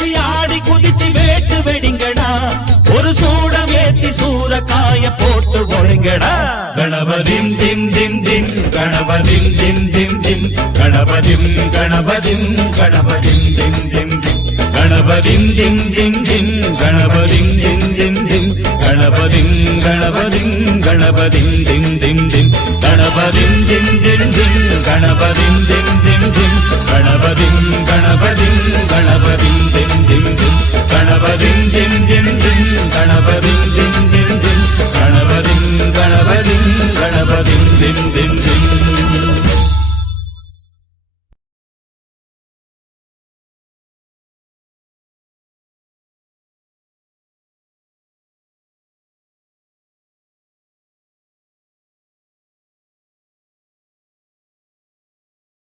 அடிச்சு ஆடி குதிச்சு வேட்டு வெடிங்கடா ஒரு சூடம் ஏத்தி சூறக்காய போட்டு ஒழுங்கடா கணபதிம் திம் திம் திம் கணபதிம் திம் திம் திம் கணபதிம் கணபதிம் கணபதிம் திம் திம் திம் கணபதிம் திம் திம் திம் கணபதிம் திம் திம் திம் கணபதிம் கணபதிம் கணபதிம் திம் திம் திம் கணபதிம் திம் திம் திம் கணபதிம்